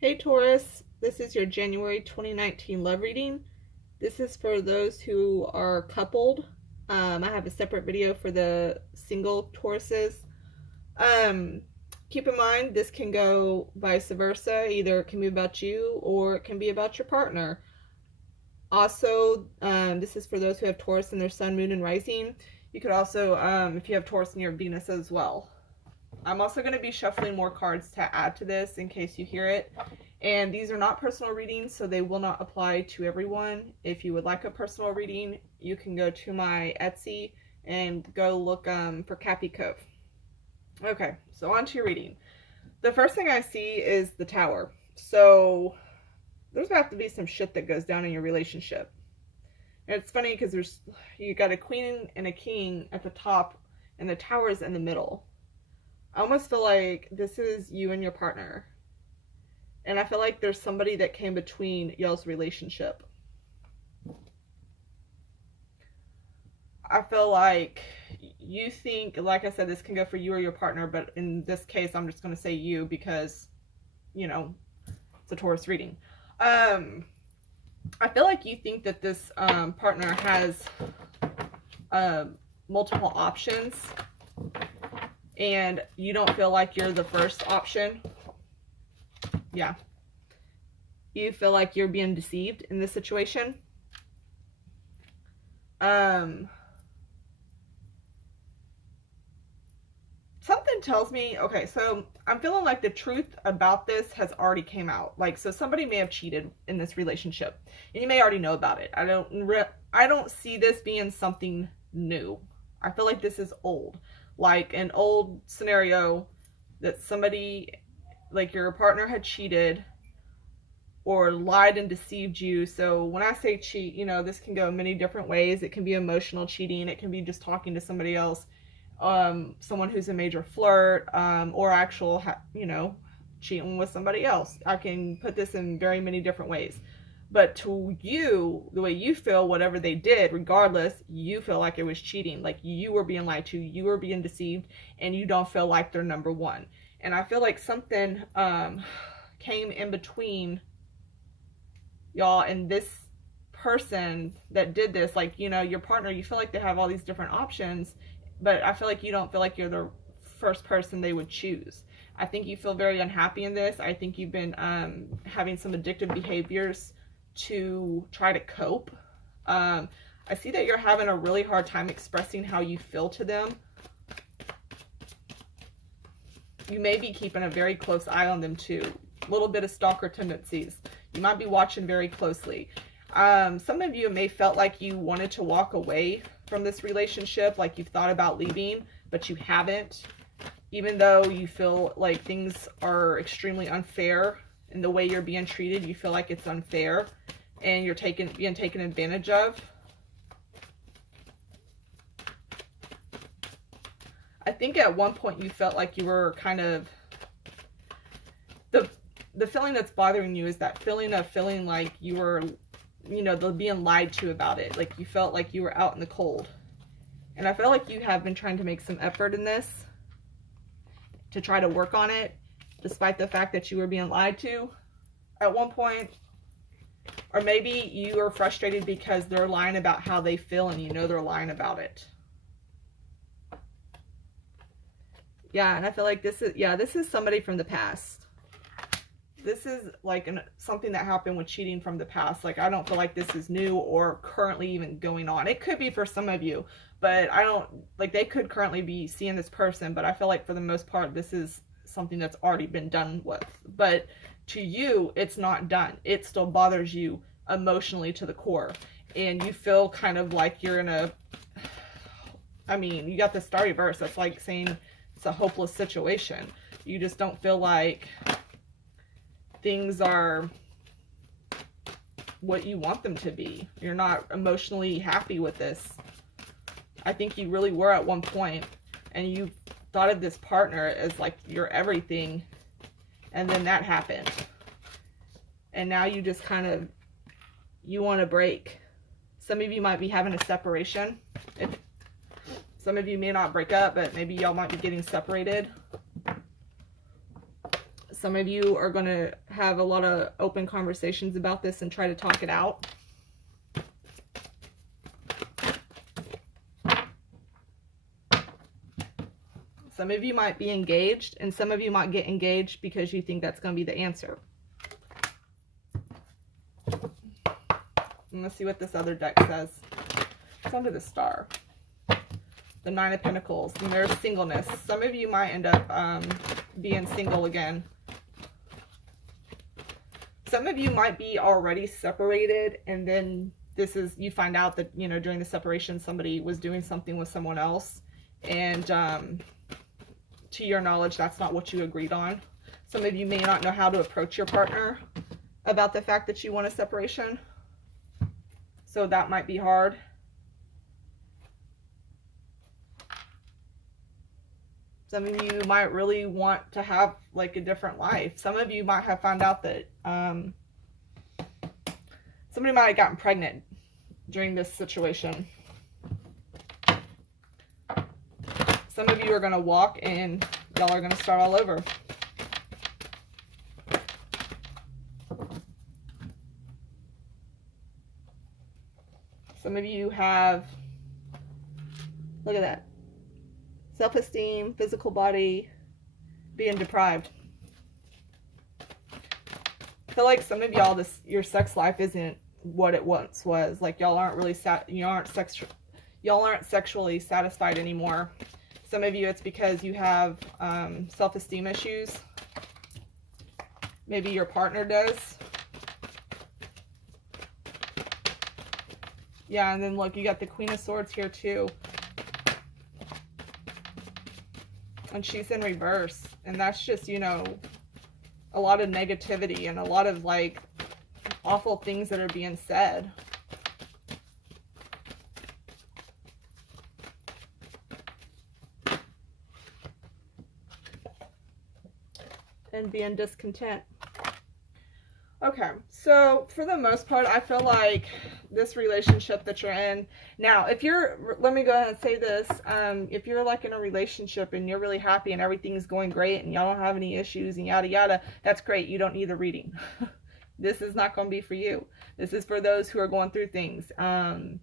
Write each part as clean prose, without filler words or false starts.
Hey Taurus, this is your January 2019 love reading. This is for those who are coupled. I have a separate video for the single Tauruses. Um, Keep in mind this can go vice versa. Either it can be about you or it can be about your partner. Also, this is for those who have Taurus in their sun, moon, and rising. You could also, if you have Taurus in your Venus as well. I'm also going to be shuffling more cards to add to this in case you hear it. And these are not personal readings, so they will not apply to everyone. If you would like a personal reading, you can go to my Etsy and go look for Cappy Cove. Okay, so on to your reading. The first thing I see is the Tower. So there's about to be some shit that goes down in your relationship. And it's funny because you got a queen and a king at the top, and the Tower is in the middle. I almost feel like this is you and your partner. And I feel like there's somebody that came between y'all's relationship. I feel like you think, like I said, this can go for you or your partner, but in this case, I'm just going to say you because, you know, it's a Taurus reading. I feel like you think that this partner has multiple options, and you don't feel like you're the first option. Yeah. You feel like you're being deceived in this situation. Something tells me, okay, so I'm feeling like the truth about this has already came out. Like, so somebody may have cheated in this relationship, and you may already know about it. I don't see this being something new. I feel like this is old, like an old scenario that somebody, like your partner, had cheated or lied and deceived you. So when I say cheat, you know, this can go many different ways. It can be emotional cheating. It can be just talking to somebody else, someone who's a major flirt, or actual, you know, cheating with somebody else. I can put this in very many different ways. But to you, the way you feel, whatever they did, regardless, you feel like it was cheating. Like you were being lied to, you were being deceived, and you don't feel like they're number one. And I feel like something came in between y'all and this person that did this. Like, you know, your partner, you feel like they have all these different options, but I feel like you don't feel like you're the first person they would choose. I think you feel very unhappy in this. I think you've been having some addictive behaviors to try to cope. I see that you're having a really hard time expressing how you feel to them. You may be keeping a very close eye on them too. A little bit of stalker tendencies. You might be watching very closely. Some of you may felt like you wanted to walk away from this relationship, like you've thought about leaving, but you haven't. Even though you feel like things are extremely unfair in the way you're being treated, you feel like it's unfair and you're being taken advantage of. I think at one point you felt like you were kind of, the feeling that's bothering you is that feeling of feeling like you were, you know, being lied to about it. Like you felt like you were out in the cold. And I feel like you have been trying to make some effort in this to try to work on it, despite the fact that you were being lied to at one point. Or maybe you are frustrated because they're lying about how they feel and you know they're lying about it. Yeah, and I feel like this is somebody from the past. This is like something that happened with cheating from the past. Like, I don't feel like this is new or currently even going on. It could be for some of you, but I don't, like, they could currently be seeing this person, but I feel like for the most part, this is something that's already been done with. But to you, it's not done. It still bothers you emotionally to the core. And you feel kind of like you're in a, I mean, you got the starry verse. That's like saying it's a hopeless situation. You just don't feel like things are what you want them to be. You're not emotionally happy with this. I think you really were at one point, and you thought of this partner as like your everything, and then that happened. And now you just kind of, you want to break. Some of you might be having a separation. Some of you may not break up, but maybe y'all might be getting separated. Some of you are going to have a lot of open conversations about this and try to talk it out. Some of you might be engaged, and some of you might get engaged because you think that's going to be the answer. And let's see what this other deck says. It's under the Star. The Nine of Pentacles. And there's singleness. Some of you might end up being single again. Some of you might be already separated, and then you find out that, you know, during the separation somebody was doing something with someone else, and to your knowledge that's not what you agreed on. Some of you may not know how to approach your partner about the fact that you want a separation, so that might be hard. Some of you might really want to have like a different life. Some of you might have found out that somebody might have gotten pregnant during this situation. Some of you are going to walk and y'all are going to start all over. Some of you have, look at that, self-esteem, physical body being deprived. I feel like some of y'all, your sex life isn't what it once was. Like y'all aren't really y'all aren't sexually satisfied anymore. Some of you, it's because you have self-esteem issues. Maybe your partner does. Yeah, and then look, you got the Queen of Swords here too. And she's in reverse. And that's just, you know, a lot of negativity and a lot of like awful things that are being said. And being discontent. Okay, so for the most part, I feel like this relationship that you're in now, let me go ahead and say this, if you're like in a relationship and you're really happy and everything's going great and y'all don't have any issues and yada yada, that's great. You don't need the reading. This is not going to be for you. This is for those who are going through things and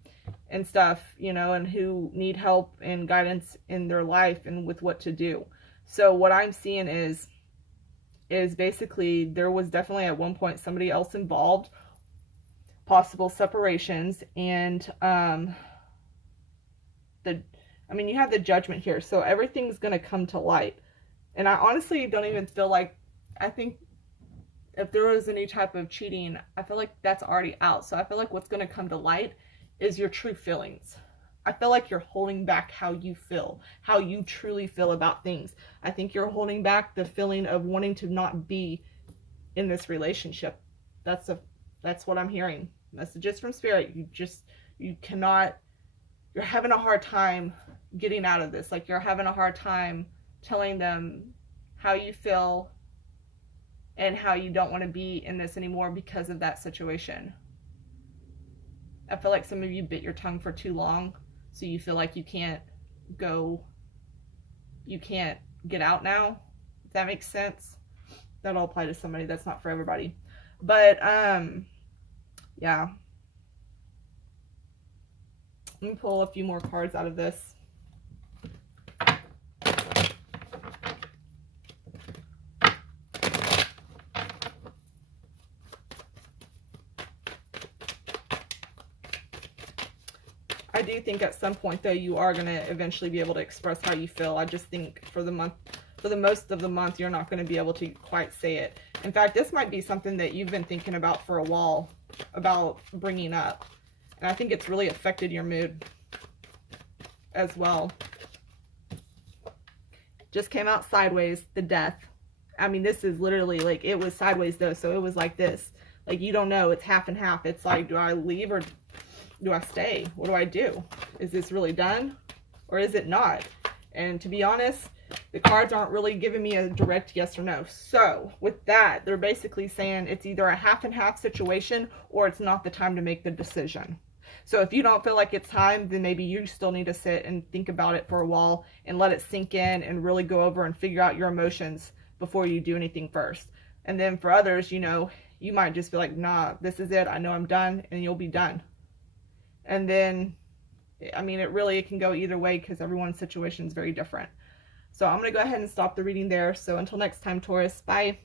stuff, you know, and who need help and guidance in their life and with what to do. So what I'm seeing is basically there was definitely at one point somebody else involved, possible separations, and you have the Judgment here, so everything's going to come to light. And I honestly don't even feel like, I think if there was any type of cheating, I feel like that's already out. So I feel like what's going to come to light is your true feelings. I feel like you're holding back how you feel, how you truly feel about things. I think you're holding back the feeling of wanting to not be in this relationship. That's what I'm hearing. Messages from Spirit. You're having a hard time getting out of this. Like you're having a hard time telling them how you feel and how you don't want to be in this anymore because of that situation. I feel like some of you bit your tongue for too long. So you feel like you can't get out now. If that makes sense. That'll apply to somebody. That's not for everybody. But, yeah. Let me pull a few more cards out of this. I do think at some point, though, you are going to eventually be able to express how you feel. I just think for the most of the month, you're not going to be able to quite say it. In fact, this might be something that you've been thinking about for a while, about bringing up. And I think it's really affected your mood as well. Just came out sideways, the Death. I mean, this is literally like, it was sideways though, so it was like this. Like, you don't know, it's half and half. It's like, do I leave or do I stay? What do I do? Is this really done or is it not? And to be honest, the cards aren't really giving me a direct yes or no. So with that, they're basically saying it's either a half and half situation or it's not the time to make the decision. So if you don't feel like it's time, then maybe you still need to sit and think about it for a while and let it sink in and really go over and figure out your emotions before you do anything first. And then for others, you know, you might just be like, nah, this is it. I know I'm done, and you'll be done. And then, I mean, it can go either way because everyone's situation is very different. So I'm going to go ahead and stop the reading there. So until next time, Taurus, bye.